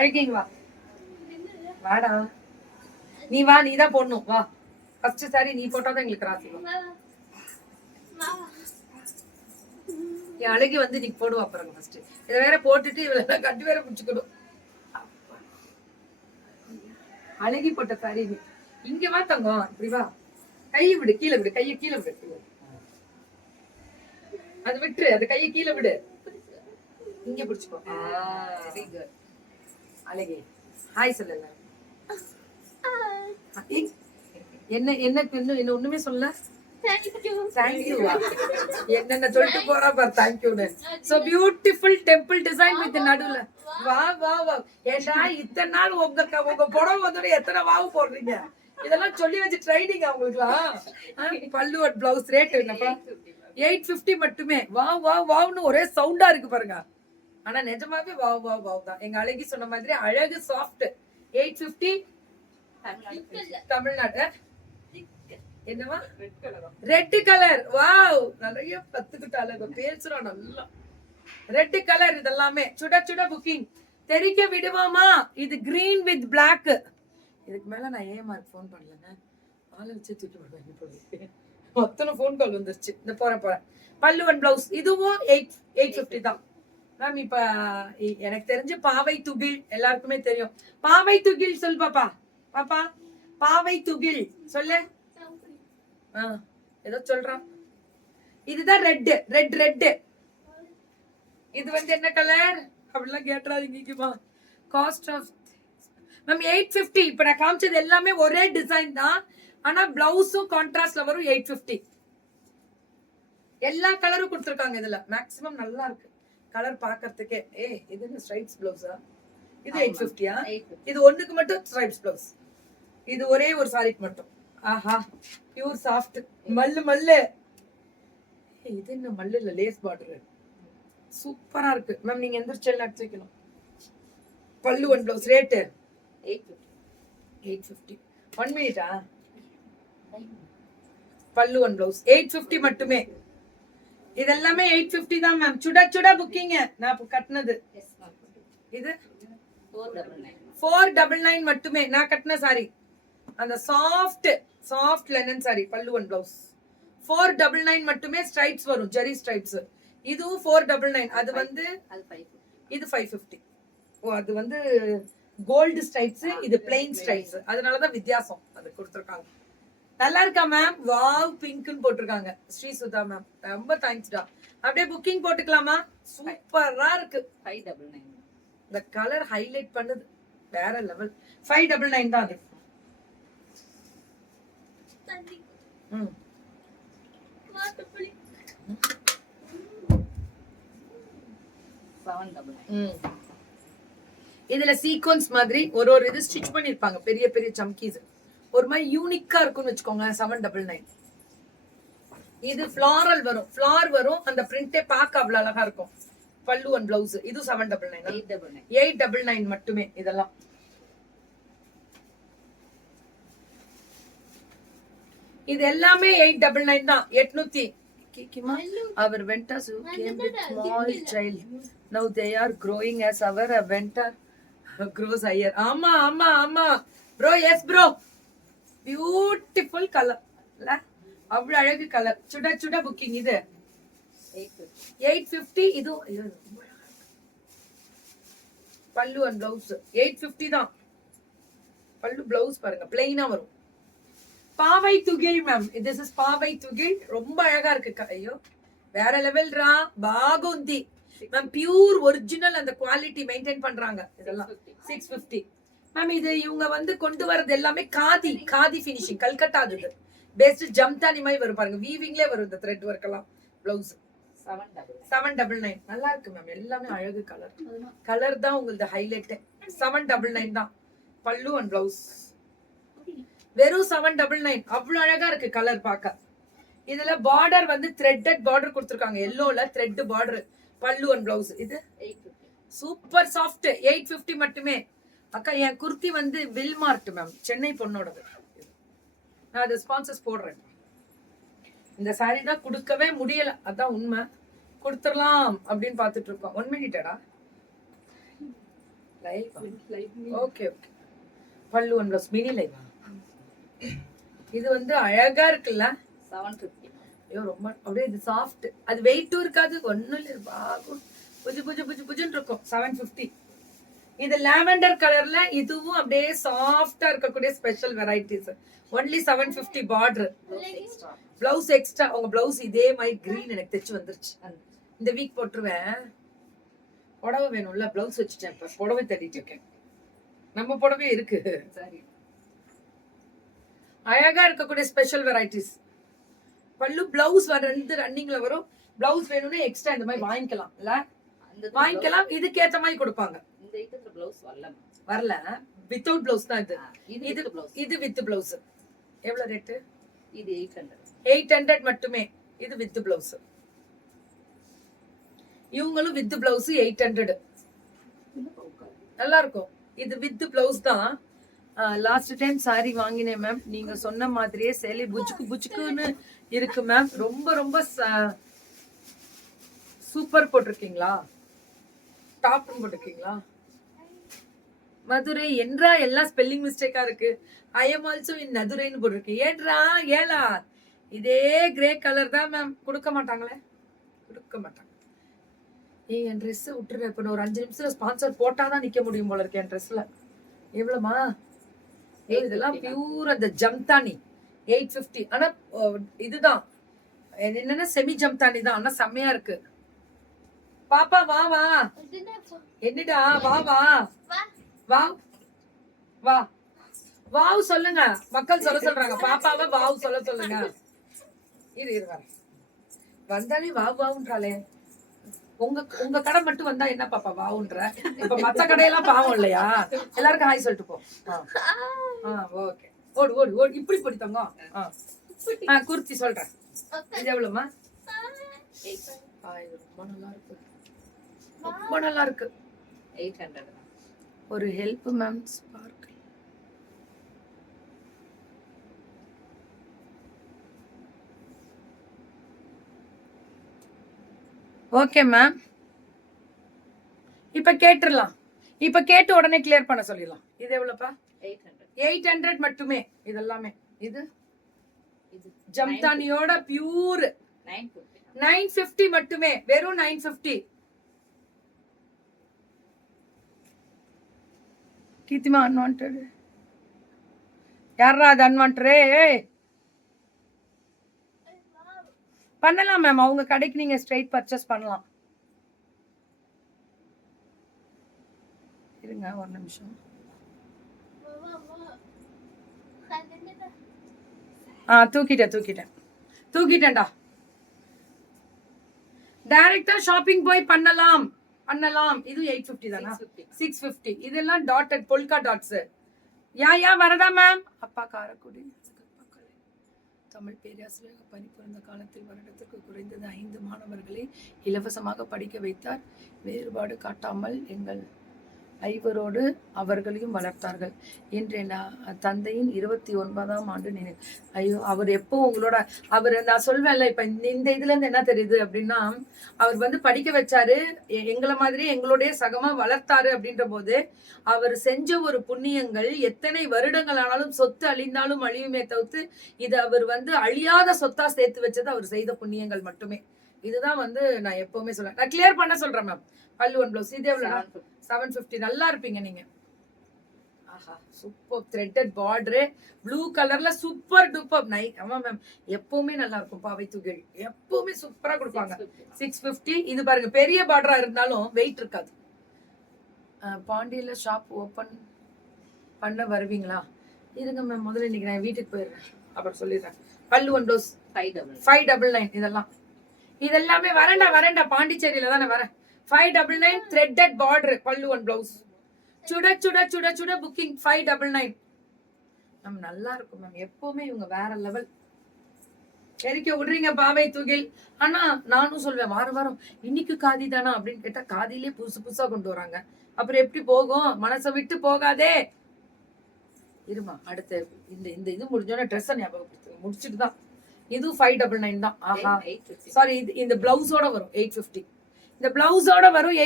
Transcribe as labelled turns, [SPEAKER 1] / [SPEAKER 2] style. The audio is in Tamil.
[SPEAKER 1] அழகிங்க வா வாடா. நீ வா நீ தான் போடணும் வா. ஃபர்ஸ்ட் சாரி நீ போட்டாதான் எங்களுக்கு ராசி என் அழகி வந்து நீ போடுவா பாருங்க ஃபர்ஸ்ட் இதை வேற போட்டுட்டு இவளை கட்டி வேற பிடிச்சுக்கணும். அழகி போட்ட சாரி நீ. இங்க வா தங்கம். இப்படி வா. கையை விடு கீழே விடு. கையை கீழே விடு. அது விட்டுரு. அது கையை கீழே விடு. இங்க பிடிச்சுக்கோ. வெரி குட் அழகி. ஹாய் சொல்லல. என்ன என்ன என்ன என்ன ஒண்ணுமே சொல்ல தேங்க்யூ என்னென்ன சொல்லிட்டு போறா பார் தேங்க்யூன்னு so beautiful temple design with நடுவுல. வா வா. வா ஏண்டா இத்தனை நாள் உங்க உங்க புடவை வந்து எத்தனை வாவு போடுறீங்க? இதெல்லாம் சொல்லி வச்சு ட்ரைனிங் அவங்களுக்குலாம் பல்லு பிளவுஸ் ரேட் என்னப்பா? எயிட் பிப்டி மட்டுமே. வா வா வாவ்னு ஒரே சவுண்டா இருக்கு பாருங்க. ஆனா நிஜமாவே வாவ் வாவ் வாவ் தான். எங்க அழகி சொன்ன மாதிரி அழகு சாஃப்ட் எயிட் பிப்டி தமிழ்நாடு. என்னவா ரெட் கலர் வாவ் நிறைய கத்துக்கிட்டால பேசுறோம் நல்லா. ரெட் கலர் இதெல்லாமே. சுட சுட புக்கிங் தெரிக்க விடுவோமா? இது கிரீன் வித் பிளாக் இதுக்கு மேல நான் ஏன் மார்க் ஃபோன் பண்ணலங்க? ஆளு வச்சு தூக்கி விடுவேன் மொத்தம் ஃபோன் கால் வந்துருச்சு. இந்த போறேன் போறேன். பல்லு ஒன் பிளவுஸ் இதுவும் எயிட் எயிட் ஃபிஃப்டி தான். மேம் இப்ப எனக்கு தெரிஞ்சு பாவை துகில் எல்லாருக்குமே தெரியும். பாவை துகில் சொல் பாப்பா. பாப்பா பாவை துகில். சொல்லு. ஆ ஏதோ சொல்றான். இதுதான் ரெட் ரெட் ரெட் இது வந்து என்ன கலர் அப்படிலாம் கேட்டுறாதீங்கம்மா cost of ma'am eight fifty இப்போ நான் காமிச்சது எல்லாமே ஒரே டிசைன் தான். ஆனா பிளவுஸும் கான்ட்ராஸ்ட்ல வரும் எயிட் ஃபிஃப்டி எல்லா கலரும் கொடுத்துருக்காங்க இதுல. மேக்ஸிமம் நல்லா இருக்கு. கலர் பார்க்கறதுக்கே. ஏ இது ஸ்ட்ரைப்ஸ் பிளவுஸா இது எயிட் ஃபிஃப்டியா இது ஒண்ணுக்கு மட்டும் ஸ்ட்ரைப்ஸ் பிளவுஸ் இது ஒரே ஒரு சாரிக்கு மட்டும். ஆஹா பியூர் சாஃப்ட் மல்லு மல்லு. இது என்ன மல்லு இல்ல? லேஸ் பார்டர் சூப்பரா இருக்கு. மேம் நீங்க எந்திரிச்சு எல்லாம் வைக்கணும். Pallu one blouse rate eight fifty one மினிட்டா பல்லு ஒன் பிளவுஸ் எயிட் ஃபிஃப்டி மட்டுமே. இது எல்லாமே எயிட் ஃபிஃப்டி தான் மேம் சுட சுட புக்கிங்க நான் இப்ப கட்டினது. இது ஃபோர் டபுள் நைன் மட்டுமே. நான் கட்டின சாரி அந்த soft soft linen sari pallu one blouse four double nine மட்டுமே ஸ்ட்ரைப்ஸ் வரும். ஜெரி ஸ்ட்ரைப்ஸ் இதுவும் ஃபோர் டபுள் நைன் அது வந்து இது ஃபைவ் ஃபிஃப்டி ஓ அது வந்து கோல்டு ஸ்ட்ரைப்ஸ் இது பிளெயின் ஸ்ட்ரைப்ஸ் அதனாலதான் வித்தியாசம். அது கொடுத்துருக்காங்க. நல்லா இருக்கா மேம் வாவ் பிங்க்னு போட்டிருக்காங்க. ஸ்ரீ சுதா மேம் ரொம்ப தேங்க்ஸ்டா அப்படியே புக்கிங் போட்டுக்கலாமா? சூப்பரா இருக்கு. இந்த கலர் ஹைலைட் பண்ணுது. வேற லெவல் ஃபைவ் டபுள் நைன் தான் அது. ம். இதுல சீக்வன்ஸ் மாதிரி ஒரு ஒரு இது ஸ்டிச் பண்ணிருப்பாங்க. பெரிய பெரிய சம்கீஸ் ஒரு மாதிரி யூனிக்கா இருக்கும்னு வச்சுக்கோங்க செவன் டபுள் நைன் இது ஃபிளாரல் வரும். ஃபிளார் வரும் அந்த பிரிண்டே பார்க்க அவ்வளவு அழகா இருக்கும். பல்லு அண்ட் பிளவுஸ் இது seven double nine eight double nine மட்டுமே இதெல்லாம். இது எல்லாமே எயிட் டபுள் நைன் தான். எட்நூத்தி அவர் with small child. Now they are growing as our ventor grows higher. ஆமா ஆமா ஆமா. Bro yes bro beautiful colour இல்ல அவ்வளவு அழகு கலர் சுட சுட புக்கிங் இது. எயிட் ஃபிஃப்டி இது ஐயோ, பல்லு அண்ட் பிளவுஸ் எயிட் ஃபிஃப்டி தான். பல்லு பிளவுஸ் பாருங்க. பிளெயினா வரும். பாவை துகில் மேம் திஸ் இஸ் பாவை துகில். ரொம்ப அழகா இருக்கு. ஐயோ. வேற லெவல்ரா பாகுந்தி. மேம் பியூர் ஒரிஜினல் அந்த குவாலிட்டி மெயின்டைன் பண்றாங்க. இதெல்லாம். சிக்ஸ் ஃபிஃப்டி மேம் இது இவங்க வந்து கொண்டு வரது எல்லாமே காதி காதி ஃபினிஷிங் கல்கட்டா அது பெஸ்ட் ஜம்தானி மாதிரி வரும் பாருங்க. வீவிங்லே வரும் இந்த த்ரெட் ஒர்க் எல்லாம். பிளவுஸ் செவன் டபுள் நைன் நல்லா இருக்கு மேம் எல்லாமே அழகு கலர் கலர் தான் உங்களது ஹைலைட் செவன் டபுள் நைன் தான். பல்லு அண்ட் பிளவுஸ் வெறும் செவன் டபுள் நைன் அவ்வளவு அழகா இருக்கு கலர் பார்க்க. இதுல பார்டர் வந்து த்ரெட்டட் பார்டர் கொடுத்துருக்காங்க. எல்லோல த்ரெட் பார்டர் பல்லு அண்ட் பிளவுஸ் இது சூப்பர் சாஃப்ட் எயிட் ஃபிஃப்டி மட்டுமே. அக்கா என் குர்த்தி வந்து வில்மார்ட் மேம் சென்னை பொண்ணோடது. நான் அது ஸ்பான்சர்ஸ் போடுறேன். இந்த saree தான் கொடுக்கவே முடியல. அதான் உண்மை. கொடுத்துடலாம் அப்படின்னு பார்த்துட்டு இருக்கோம். ஒன் மினிட்டடா லைவ்
[SPEAKER 2] லைவ்
[SPEAKER 1] ஓகே ஓகே பல்லு ஒன் ப்ளஸ் மினி லைவா இது வந்து அழகா இருக்குல்ல?
[SPEAKER 2] செவன் ஃபிஃப்டி
[SPEAKER 1] ஐயோ ரொம்ப அப்படியே இது சாஃப்ட் அது வெயிட்டும் இருக்காது. ஒன்றும் இல்லை. பாகும் புஜு புஜு புஜு புஜுன்னு இருக்கும். செவன் ஃபிஃப்டி இது லாவெண்டர் கலர்ல இதுவும் அப்படியே சாஃப்டா இருக்கக்கூடிய special varieties only seven fifty border blouse extra உங்க பிளவுஸ் இதே மாதிரி கிரீன் எனக்கு தைச்சு வந்துருச்சு. இந்த வீக் போட்டுருவேன். புடவை வேணும்ல பிளவுஸ் வச்சுட்டேன் இப்ப. புடவை தேடிட்டு இருக்கேன். நம்ம புடவை இருக்கு.
[SPEAKER 2] சரி.
[SPEAKER 1] அழகா இருக்கக்கூடிய ஸ்பெஷல் வெரைட்டிஸ் பல்லு பிளவுஸ் வர ரெண்டு ரன்னிங்ல வரும். பிளவுஸ் வேணும்னா எக்ஸ்ட்ரா இந்த மாதிரி வாங்கிக்கலாம். இல்ல? வாங்கிக்கலாம். இதுக்கு ஏத்த மாதிரி கொடுப்பாங்க.
[SPEAKER 2] இந்த ஐட்டத்துல பிளவுஸ் வரல.
[SPEAKER 1] வரல. வித்தவுட் பிளவுஸ் தான் இது.
[SPEAKER 2] இது
[SPEAKER 1] இது
[SPEAKER 2] இது பிளவுஸ்
[SPEAKER 1] இது வித் பிளவுஸ் எவ்வளவு ரேட்டு
[SPEAKER 2] இது எயிட் ஹண்ட்ரட்
[SPEAKER 1] எயிட் ஹண்ட்ரட் மட்டுமே. இது வித் பிளவுஸ் இவங்களும் வித் பிளவுஸ் எயிட் ஹண்ட்ரட் நல்லா இருக்கும் இது வித் பிளவுஸ் தான். லாஸ்ட் டைம் சாரி வாங்கினேன் மேம் நீங்க சொன்ன மாதிரியே சேலை புச்சுக்கு புச்சுக்குன்னு இருக்கு மேம் ரொம்ப ரொம்ப சூப்பர் போட்டிருக்கீங்களா? டாப் போட்டிருக்கீங்களா? மதுரை என்றா எல்லாம் ஸ்பெல்லிங் மிஸ்டேக்கா இருக்கு. ஐ எம் ஆல்சோ இன் மதுரைன்னு போட்டிருக்கு ஏன்றா ஏலா? இதே கிரே கலர் தான் மேம் கொடுக்க மாட்டாங்களே? கொடுக்க மாட்டாங்க. ஏய் என் ட்ரெஸ் விட்டுரு இப்போ ஒரு அஞ்சு நிமிஷத்துல ஸ்பான்சர் போட்டாதான் நிக்க முடியும் போல இருக்கு என் ட்ரெஸ்ல எவ்வளோமா? ஏய், இதெல்லாம் பியூர் அந்த ஜம்தானி. எயிட் ஃபிஃப்டி ஆனா அஹ், இதுதான். இது என்னன்னா? செமி ஜம்தானி தான். ஆனா செம்மையா இருக்கு. பாப்பா வா வா. என்னடா வா வா. வா. வா. வாவ் சொல்லுங்க. மக்கள் சொல்ல சொல்றாங்க. பாப்பாவை வாவ் சொல்ல சொல்லுங்க. இரு இரு வர வந்தாலே வாவ் வாவுன்றாளே. உங்க உங்க கடை மட்டும் வந்தா என்ன பாப்பா வாவுன்ற? இப்ப மத்த கடையெல்லாம் பாவம் இல்லையா? எல்லாருக்கும் ஹாய் சொல்லிட்டு போ. ஆ. ஓகே. ஓடு ஓடு ஓடு. இப்படி போடி தங்கம். ஆ. ஆ குர்த்தி சொல்றேன். இது எவ்வளவுமா இது ரொம்ப நல்லா இருக்கு ரொம்ப நல்லா இருக்கு
[SPEAKER 2] எயிட் ஹண்ட்ரட்
[SPEAKER 1] ஒரு help ma'am sparkle okay ma'am இப்ப கேட்டுறலாம். இப்ப கேட்டு உடனே கிளியர் பண்ண சொல்லிடலாம். இது எவ்வளவுப்பா
[SPEAKER 2] எயிட் ஹண்ட்ரட்
[SPEAKER 1] எயிட் ஹண்ட்ரட் மட்டுமே. இதெல்லாமே. இது?
[SPEAKER 2] இது
[SPEAKER 1] ஜம்தானியோட pure
[SPEAKER 2] nine fifty
[SPEAKER 1] nine fifty மட்டுமே வெறும் நைன் ஃபிஃப்டி. கீர்த்திமா அன்வான்ட் யாரா அது அன்வான்டரே பண்ணலாம் மேம் அவங்க கடைக்கு நீங்க ஸ்ட்ரைட் பர்ச்சேஸ் பண்ணலாம். இருங்க ஒரு நிமிஷம். ஆ தூக்கிட்டேன் தூக்கிட்டேன். தூக்கிட்டேன்டா. டைரக்டா ஷாப்பிங் போய் பண்ணலாம். பண்ணலாம். இது எயிட் ஃபிஃப்டி தானா? சிக்ஸ் ஃபிஃப்டி இதெல்லாம் dotted polka dots yeah yeah வரதா மேம் அப்பா காரக்குடி தமிழ் பேராசிரியர் பணிபுரிந்த காலத்தில் வருடத்திற்கு குறைந்தது ஐந்து மாணவர்களை இலவசமாக படிக்க வைத்தார். வேறுபாடு காட்டாமல் எங்கள் ஐவரோடு அவர்களையும் வளர்த்தார்கள். இன்றைய தந்தையின் இருபத்தி ஒன்பதாம் ஆண்டு நினை ஐயோ அவர் எப்போ உங்களோட அவர் நான் சொல்வேன்ல இப்ப இந்த இந்த இதுல இருந்து என்ன தெரியுது அப்படின்னா அவர் வந்து படிக்க வச்சாரு எங்களை மாதிரி எங்களுடைய சகமா வளர்த்தாரு அப்படின்ற போது அவர் செஞ்ச ஒரு புண்ணியங்கள் எத்தனை வருடங்கள் ஆனாலும் சொத்து அழிந்தாலும் அழியுமே தவிர்த்து இது அவர் வந்து அழியாத சொத்தா சேர்த்து வச்சது அவர் செய்த புண்ணியங்கள் மட்டுமே. இதுதான் வந்து நான் எப்பவுமே சொல்றேன். நான் கிளியர் பண்ண சொல்றேன் மேம் பல்லு ஒன் ப்ளவுஸ் இதே
[SPEAKER 2] செவன் ஃபிஃப்டி
[SPEAKER 1] நல்லா இருப்பீங்க நீங்க. ஆஹா. சூப்பர் த்ரெட்டட் பார்டரு ப்ளூ கலர்ல சூப்பர் டூப்பர் நை ஆமா மேம் எப்பவுமே நல்லா இருக்கும் பாவை துகில் எப்பவுமே சூப்பரா கொடுப்பாங்க. சிக்ஸ் ஃபிஃப்டி இது பாருங்க பெரிய பார்டரா இருந்தாலும் வெயிட் இருக்காது. பாண்டியில ஷாப் ஓபன் பண்ண வருவீங்களா? இருங்க மேம் முதல்ல இன்னைக்கு நான் வீட்டுக்கு போயிடுறேன். அப்புறம் சொல்லிடுறேன். பல்லு one blouse
[SPEAKER 2] five double
[SPEAKER 1] five double nine இதெல்லாம். இதெல்லாமே வரேன்டா வரேன்டா. பாண்டிச்சேரியில தானே வரேன். Five double nine threaded border பல்லு ஒன் பிளவுஸ் சுட சுட சுட சுட புக்கிங் ஃபைவ் டபுள் நைன் நம்ம நல்லா இருக்கும் மேம் எப்பவுமே இவங்க வேற லெவல் எரிக்க விடுறீங்க பாவை துகில். ஆனா நானும் சொல்வேன் வாரம் வாரம் இன்னைக்கு காதி தானா அப்படின்னு கேட்டா காதியிலே புதுசு புதுசா கொண்டு வராங்க. அப்புறம் எப்படி போகும்? மனசை விட்டு போகாதே. இருமா அடுத்த இந்த இந்த இது முடிஞ்சோன்னா ட்ரெஸ்ஸை ஞாபகப்படுத்துங்க. முடிச்சிட்டு தான். இதுவும் ஃபைவ் டபுள் நைன் தான். ஆஹா. சாரி இது இந்த பிளவுஸோட வரும். எயிட் ஃபிஃப்டி இந்த பிளவுஸோட வரும்